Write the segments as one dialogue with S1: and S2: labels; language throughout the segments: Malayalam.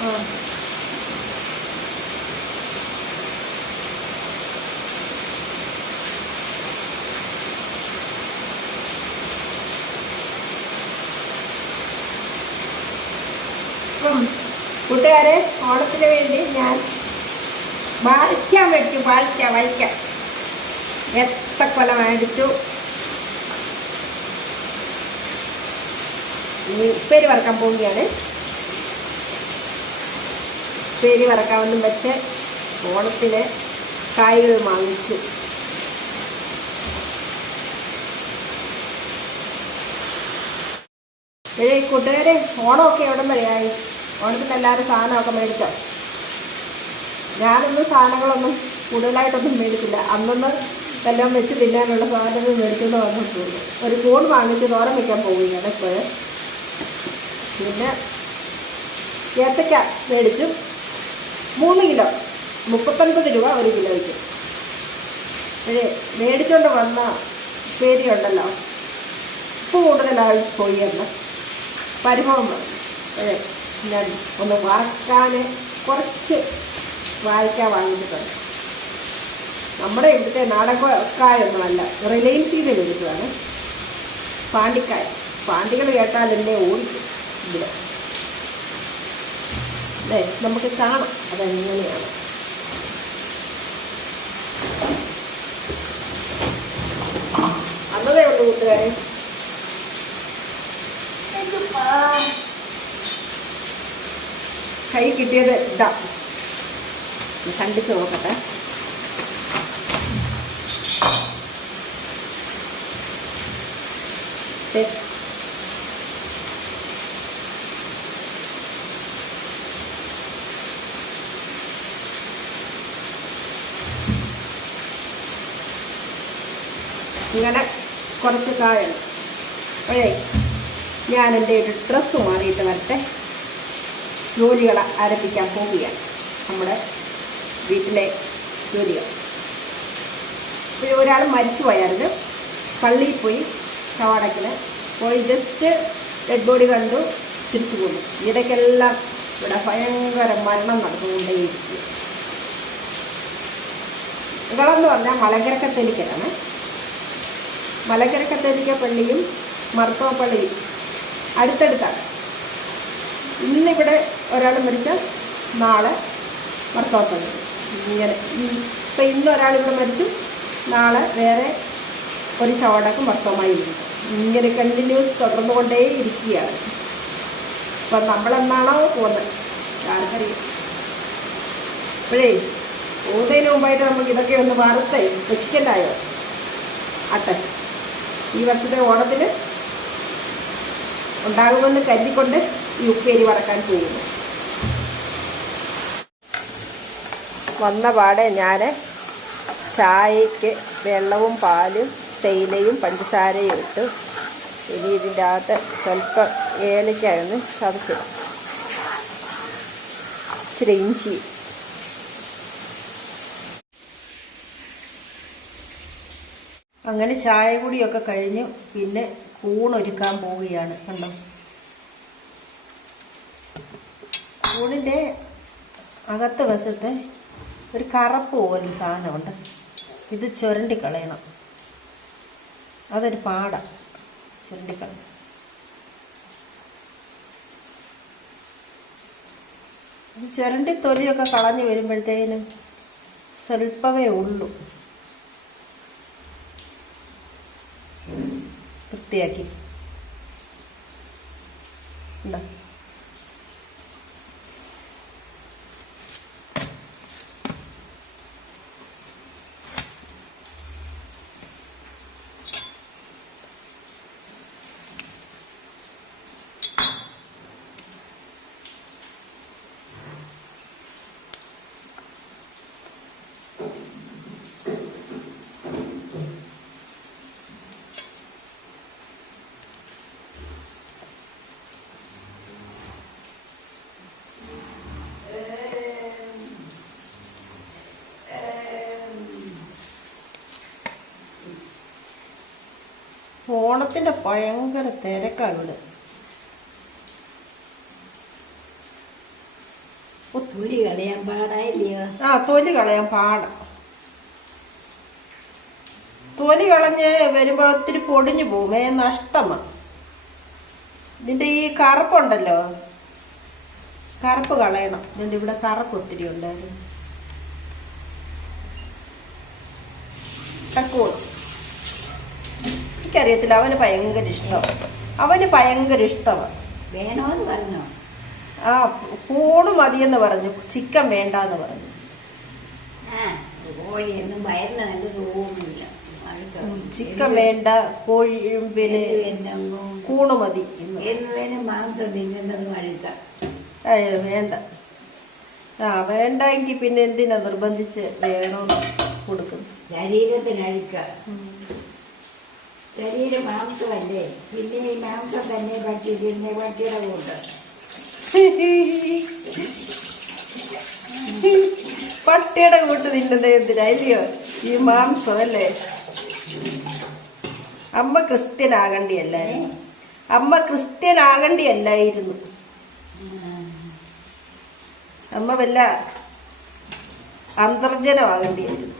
S1: ആ അപ്പം കൂട്ടുകാരെ ഓണത്തിന് വേണ്ടി ഞാൻ വായിക്കാൻ വെച്ചു വായിക്കാം വായിക്കാം. എത്തക്കൊല മേടിച്ചു ഇനി ഉപ്പേരി വറക്കാൻ പോവുകയാണ്. ഉപ്പേരി വറക്കാമെന്നും വെച്ച് ഓണത്തിന് കായ്കൾ വാങ്ങിച്ചു. ഏയ് കൂട്ടുകാരെ ഓണമൊക്കെ എവിടെ വരെയായി ഓണത്തിന് എല്ലാവരും സാധനമൊക്കെ മേടിച്ചോ? ഞാനൊന്നും സാധനങ്ങളൊന്നും കൂടുതലായിട്ടൊന്നും മേടിച്ചില്ല. അന്നൊന്ന് എല്ലാം വെച്ച് തിന്നാനുള്ള സാധനങ്ങൾ മേടിച്ചുകൊണ്ട് വന്നിട്ടുള്ളൂ ഒരു ഫോൺ വാങ്ങിച്ച് തോരൻ വയ്ക്കാൻ പോവുകയാണ് ഇപ്പോൾ പിന്നെ ഏത്തക്ക മേടിച്ചു. മൂന്ന് കിലോ മുപ്പത്തൊൻപത് രൂപ ഒരു കിലോയ്ക്ക്. മേടിച്ചുകൊണ്ട് വന്ന ഉണ്ടല്ലോ. ഉപ്പ് കൂടുതലായി പോയി എന്ന് പരിഭവം ഞാൻ ഒന്ന് വറക്കാൻ കുറച്ച് വായിക്കാൻ വാങ്ങിച്ചിട്ടുണ്ട് നമ്മുടെ ഇവിടുത്തെ നാടകക്കായൊന്നുമല്ല റിലയൻസിൽ നിന്ന് എടുത്തതാണ്. പാണ്ടിക്കായ. പാണ്ടികൾ എന്നെ ഓടിക്കും. ഇവിടെ. അല്ലേ നമുക്ക് കാണാം അതെങ്ങനെയാണ്. അന്നതേ ഉള്ളൂ കൂട്ടുകാരെ. കൈ കിട്ടിയത് ഇതാ. കണ്ടിച്ച് നോക്കട്ടെ. ദേ. ഇങ്ങനെ കുറച്ച് കായുണ്ട് അപ്പോഴേ ഞാൻ എന്റെ ഒരു ഡ്രസ്സ് മാറിയിട്ട് വരട്ടെ. ജോലികൾ ആരംഭിക്കാൻ പോവുകയാണ് നമ്മുടെ വീട്ടിലെ ജോലികൾ. ഒരാൾ മരിച്ചു പോയായിരുന്നു. പള്ളിയിൽ പോയി കവാടക്കിന് പോയി ജസ്റ്റ് ഡെഡ് ബോഡി കണ്ടു തിരിച്ചു പോന്നു. ഇടയ്ക്കെല്ലാം ഇവിടെ ഭയങ്കര മരണം നടന്നുകൊണ്ടേയിരിക്കും ഇവളെന്ന് പറഞ്ഞാൽ മലങ്കരക്കത്തേലിക്കലാണ് മലങ്കരക്കത്തേലിക്ക പള്ളിയും മർത്തോ പള്ളിയും അടുത്തടുത്താണ് ഇന്നിവിടെ ഒരാൾ മരിച്ചാൽ നാളെ മർത്തോപ്പള്ളി. ഇങ്ങനെ. ഇപ്പം ഇന്ന് ഒരാളിവിടെ മരിച്ചു നാളെ വേറെ ഒരു ശവടക്കം മർത്തോമായി ഇങ്ങനെ കണ്ടിന്യൂസ് തുടർന്നുകൊണ്ടേ ഇരിക്കുകയാണ്. അപ്പം നമ്മളെന്നാണോ പോകുന്നത് ആർക്കറിയാം. അപ്പോഴേ പോകുന്നതിന് മുമ്പായിട്ട് നമുക്ക് ഇതൊക്കെ ഒന്ന് വറുത്തേ രക്ഷിക്കണ്ടായോ? അട്ടെ. ഈ വർഷത്തെ ഓണത്തിന് ഉണ്ടാകുമെന്ന് കരുതിക്കൊണ്ട് ഈ ഉപ്പേരി വറക്കാൻ പോകുന്നു. വന്ന പാടെ ഞാൻ ചായക്ക് വെള്ളവും പാലും തേയിലയും പഞ്ചസാരയും ഇട്ട് ഇനി ഇതിന്റെ അകത്ത് സ്വല്പം ഏലക്കായൊന്ന് ചതച്ചിടും. ഇച്ചിരി ഇഞ്ചി അങ്ങനെ ചായ കൂടിയൊക്കെ കഴിഞ്ഞ് പിന്നെ കൂണൊരുക്കാൻ പോവുകയാണ് കണ്ടോ? കൂണിന്റെ അകത്ത് വശത്ത് ഒരു കറപ്പ് പോലെ സാധനമുണ്ട്. ഇത് ചുരണ്ടി കളയണം. അതൊരു പാടാ. ചുരണ്ടി കളയണം ഇത് ചുരണ്ടി തൊലിയൊക്കെ കളഞ്ഞു വരുമ്പോഴത്തേനും സ്വല്പമേ ഉള്ളൂ. വൃത്തിയാക്കി. എന്താ ഓണത്തിന്റെ ഭയങ്കര തിരക്കാണ് ഇവിടെ
S2: തൊലി കളയാൻ പാടായില്ലയോ
S1: ആ തൊലി കളയാൻ പാടാ. തൊലി കളഞ്ഞ് വരുമ്പോ ഒത്തിരി പൊടിഞ്ഞു പോവുമേ ഏ നഷ്ടമാ. ഇതിന്റെ ഈ കറുപ്പുണ്ടല്ലോ? കറുപ്പ് കളയണം. ഇതിന്റെ ഇവിടെ കറുപ്പ് ഒത്തിരി ഉണ്ടായിരുന്നു. ചക്കൂണ് എനിക്കറിയത്തില്ല. അവന് ഭയങ്കര ഇഷ്ടമാണ്. അവന് ഭയങ്കര ഇഷ്ടമാണ്.
S2: വേണോന്ന് പറഞ്ഞോ?
S1: ആ കൂണ് മതിയെന്ന് പറഞ്ഞു. ചിക്കൻ പറഞ്ഞു.
S2: കോഴിയൊന്നും വയറിന് നല്ല സുഖമൊന്നുമില്ല
S1: ചിക്കൻ വേണ്ട കോഴി പിന്നെ കൂണ് മതി. എന്ന്.
S2: മാംസം തിന്നുന്നത് വഴുക്ക.
S1: അയ്യോ വേണ്ട. ആ വേണ്ടെങ്കിൽ പിന്നെ എന്തിനാ നിർബന്ധിച്ച് വേണമെന്ന് കൊടുക്കുന്നു
S2: ശരീരത്തിന് അഴുക്ക. ശരീരം മാംസമല്ലേ പിന്നെ ഈ മാംസം തന്നെ പറ്റി പിന്നെ പട്ടിയുടെ കൂട്ട്
S1: പട്ടിയുടെ കൂട്ട് തിന്നുന്നത് എന്തിനാ ഈ മാംസം അല്ലേ? അമ്മ ക്രിസ്ത്യനാകണ്ടിയല്ലായിരുന്നു അമ്മ ക്രിസ്ത്യനാകണ്ടിയല്ലായിരുന്നു. അമ്മ വല്ല അന്തർജനമാകണ്ടിയായിരുന്നു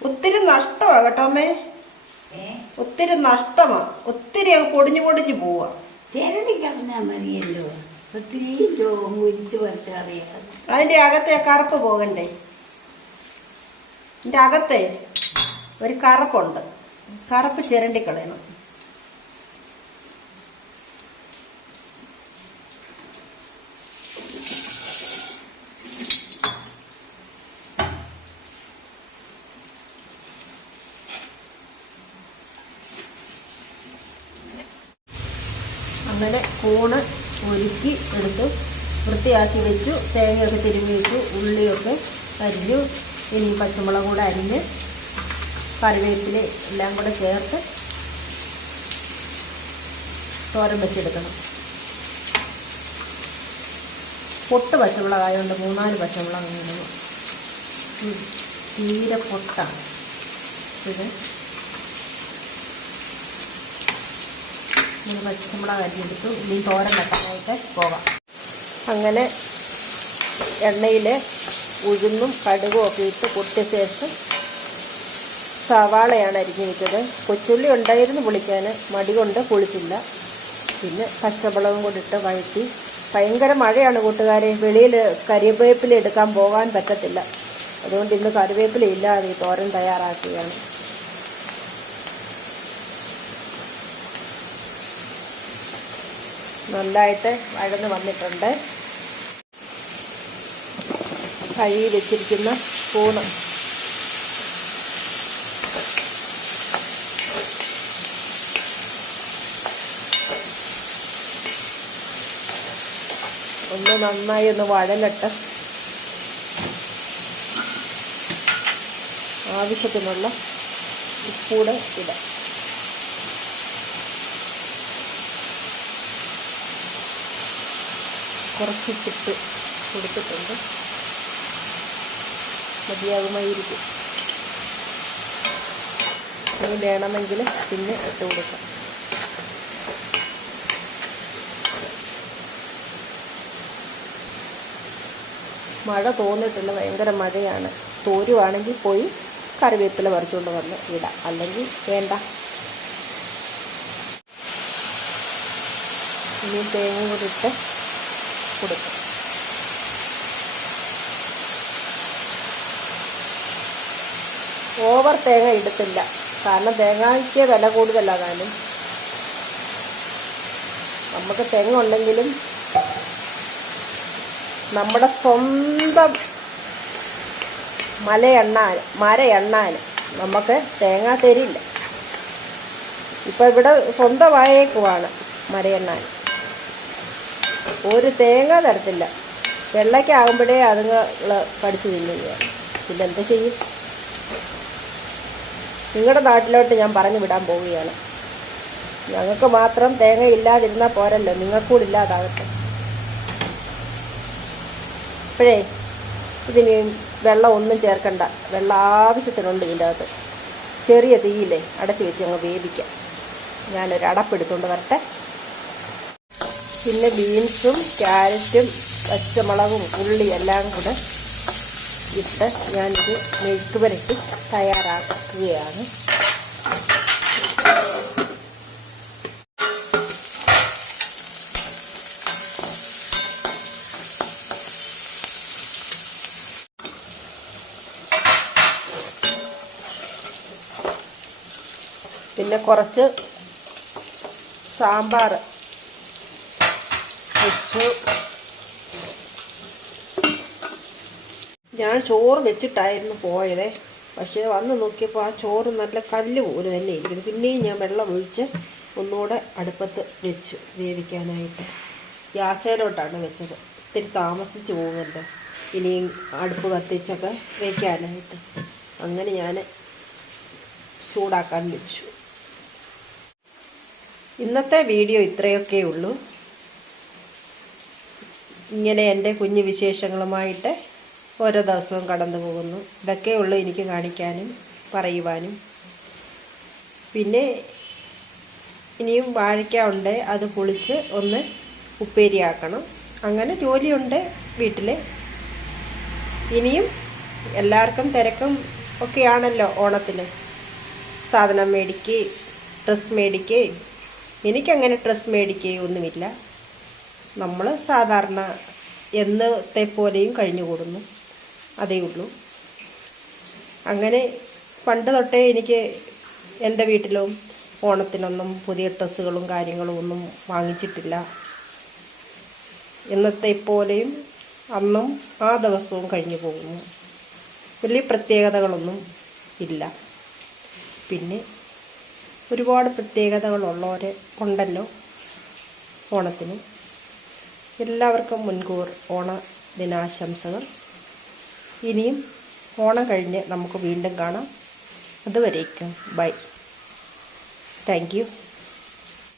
S1: ഒത്തിരി നഷ്ടമാ കേട്ടോ അമ്മേ.
S2: ഏ?
S1: ഒത്തിരി നഷ്ടമാ. ഒത്തിരി പൊടിഞ്ഞു പൊടിഞ്ഞു പോവാ.
S2: ചിരടി കളഞ്ഞാൽ മതിയല്ലോ ഒത്തിരി മുരിച്ച് പറിച്ചറിയാം
S1: അതിന്റെ അകത്തെ കറുപ്പ് പോകണ്ടേ? എന്റെ അകത്തെ ഒരു കറുപ്പുണ്ട്. കറുപ്പ് ചിരണ്ടി കളയണം അങ്ങനെ കൂണ് ഉരുക്കി എടുത്ത് വൃത്തിയാക്കി വെച്ചു. തേങ്ങയൊക്കെ തിരുമ്മി വെച്ചു. ഉള്ളിയൊക്കെ അരിഞ്ഞു. ഇനി പച്ചമുളക് കൂടെ അരിഞ്ഞ് കറിവേപ്പില എല്ലാം കൂടെ ചേർത്ത് തോരൻ വെച്ചെടുക്കണം. പൊട്ട് പച്ചമുളകായതുകൊണ്ട് മൂന്നാൽ പച്ചമുളക് ഉം. തീരെ പൊട്ടാണ്. ഇത് ഇനി പച്ചമുളക് അരിഞ്ഞെടുത്തു ഇനി തോരൻ വെക്കാനായിട്ട് പോകാം. അങ്ങനെ എണ്ണയിൽ ഉഴുന്നും കടുകും ഒക്കെ ഇട്ട് പൊട്ടിയ ശേഷം സവാളയാണ് അരിഞ്ഞിരിക്കുന്നത്. കൊച്ചുള്ളി ഉണ്ടായിരുന്നു പൊളിക്കാൻ മടി കൊണ്ട് പൊളിച്ചില്ല. പിന്നെ പച്ചമുളകും കൂടി ഇട്ട് വഴറ്റി. ഭയങ്കര മഴയാണ് കൂട്ടുകാരെ. വെളിയിൽ കരിവേപ്പില എടുക്കാൻ പോകാൻ പറ്റത്തില്ല. അതുകൊണ്ട് ഇന്ന് കറിവേപ്പില ഇല്ലാതെ ഈ തോരൻ തയ്യാറാക്കുകയാണ്. നന്നായിട്ട് വഴന്ന് വന്നിട്ടുണ്ട്. കഴുകി വെച്ചിരിക്കുന്ന സ്പൂണ്. ഒന്ന് നന്നായി ഒന്ന് വഴലിട്ട് ആവശ്യത്തിനുള്ള ഉപ്പൂടെ ഇടാം. കുറച്ചിട്ടിട്ട് കൊടുത്തിട്ടുണ്ട്. മതിയാകുമായിരിക്കും ഇനി വേണമെങ്കിൽ പിന്നെ ഇട്ട് കൊടുക്കാം. മഴ തോന്നിട്ടില്ല ഭയങ്കര മഴയാണ്. തോരുവാണെങ്കിൽ പോയി കറിവേപ്പില പറിച്ചുകൊണ്ട് വന്ന് ഇടാം. അല്ലെങ്കിൽ വേണ്ട. ഇനി തേങ്ങ കൂടി ഇട്ട് കൊടുക്കും. ഓവർ തേങ്ങ ഇടത്തില്ല. കാരണം തേങ്ങയ്ക്ക് വില കൂടുതലാകാനും നമുക്ക് തെങ്ങ ഉണ്ടെങ്കിലും നമ്മുടെ സ്വന്തം മല എണ്ണാൻ മര എണ്ണാൻ നമുക്ക് തേങ്ങ തരില്ല. ഇപ്പം ഇവിടെ സ്വന്തമായേക്കുവാണ് മരയെണ്ണാൻ ഒരു തേങ്ങ തരത്തില്ല. വെള്ളയ്ക്കാകുമ്പോഴേ അതുങ്ങൾ കടിച്ചു തിന്നുകയാണ് പിന്നെ എന്ത് ചെയ്യും? നിങ്ങളുടെ നാട്ടിലോട്ട് ഞാൻ പറഞ്ഞു വിടാൻ പോവുകയാണ്. ഞങ്ങൾക്ക് മാത്രം തേങ്ങ ഇല്ലാതിരുന്നാൽ പോരല്ലോ. നിങ്ങൾക്കൂടി ഇല്ലാതാകട്ടെ. അപ്പോഴേ ഇതിന് വെള്ളം ഒന്നും ചേർക്കണ്ട. വെള്ളം ആവശ്യത്തിനുണ്ട് ഇതിന്റെ അകത്ത് ചെറിയ തീയിലേ അടച്ചു വെച്ച് അങ്ങ് വേവിക്കാം. ഞാനൊരു അടപ്പെടുത്തുകൊണ്ട് വരട്ടെ. പിന്നെ ബീൻസും ക്യാരറ്റും പച്ചമുളകും ഉള്ളി എല്ലാം കൂടെ ഇട്ട് ഞാനിത് മെഴുക്ക് പുരട്ടി തയ്യാറാക്കുകയാണ്. പിന്നെ കുറച്ച് സാമ്പാർ വെച്ചു. ഞാൻ ചോറ് വെച്ചിട്ടായിരുന്നു പോയതേ. പക്ഷേ വന്ന് നോക്കിയപ്പോൾ ആ ചോറ് നല്ല കല്ല് പോലെ തന്നെ ഇരിക്കുന്നു. പിന്നെയും ഞാൻ വെള്ളം ഒഴിച്ച് ഒന്നുകൂടെ അടുപ്പത്ത് വെച്ചു വേവിക്കാനായിട്ട്. ഗ്യാസേലോട്ടാണ് വെച്ചത്. ഒത്തിരി താമസിച്ച് പോകുന്നുണ്ട്. ഇനിയും അടുപ്പ് കത്തിച്ചൊക്കെ വയ്ക്കാനായിട്ട് അങ്ങനെ ഞാൻ ചൂടാക്കാൻ വെച്ചു. ഇന്നത്തെ വീഡിയോ ഇത്രയൊക്കെ ഉള്ളൂ ഇങ്ങനെ എന്റെ കുഞ്ഞു വിശേഷങ്ങളുമായിട്ട് ഓരോ ദിവസവും കടന്നു പോകുന്നു. ഇതൊക്കെ എനിക്ക് കാണിക്കാനും പറയുവാനും. പിന്നെ ഇനിയും വാഴയ്ക്ക ഉണ്ട് അത് പൊളിച്ച് ഒന്ന് ഉപ്പേരിയാക്കണം. അങ്ങനെ ജോലിയുണ്ട് വീട്ടിൽ ഇനിയും എല്ലാവർക്കും തിരക്കും ഒക്കെയാണല്ലോ ഓണത്തിൽ സാധനം മേടിക്കുകയും ഡ്രസ്സ് മേടിക്കുകയും എനിക്കങ്ങനെ ഡ്രസ്സ് മേടിക്കുകയും ഒന്നുമില്ല നമ്മൾ സാധാരണ എന്നത്തെ പോലെയും കഴിഞ്ഞുകൂടുന്നു. അതേ ഉള്ളൂ. അങ്ങനെ പണ്ട് തൊട്ടേ എനിക്ക് എന്റെ വീട്ടിലും ഓണത്തിനൊന്നും പുതിയ ഡ്രസ്സുകളും കാര്യങ്ങളും ഒന്നും വാങ്ങിച്ചിട്ടില്ല. എന്നത്തെ പോലെയും അന്നും ആ ദിവസവും കഴിഞ്ഞു പോകുന്നു. വലിയ പ്രത്യേകതകളൊന്നും ഇല്ല. പിന്നെ ഒരുപാട് പ്രത്യേകതകളുള്ളവരെ ഉണ്ടല്ലോ ഓണത്തിന്. എല്ലാവർക്കും മുൻകൂർ ഓണ ദിനാശംസകൾ. ഇനിയും ഓണം കഴിഞ്ഞ് നമുക്ക് വീണ്ടും കാണാം. അതുവരേക്കും. ബൈ. താങ്ക്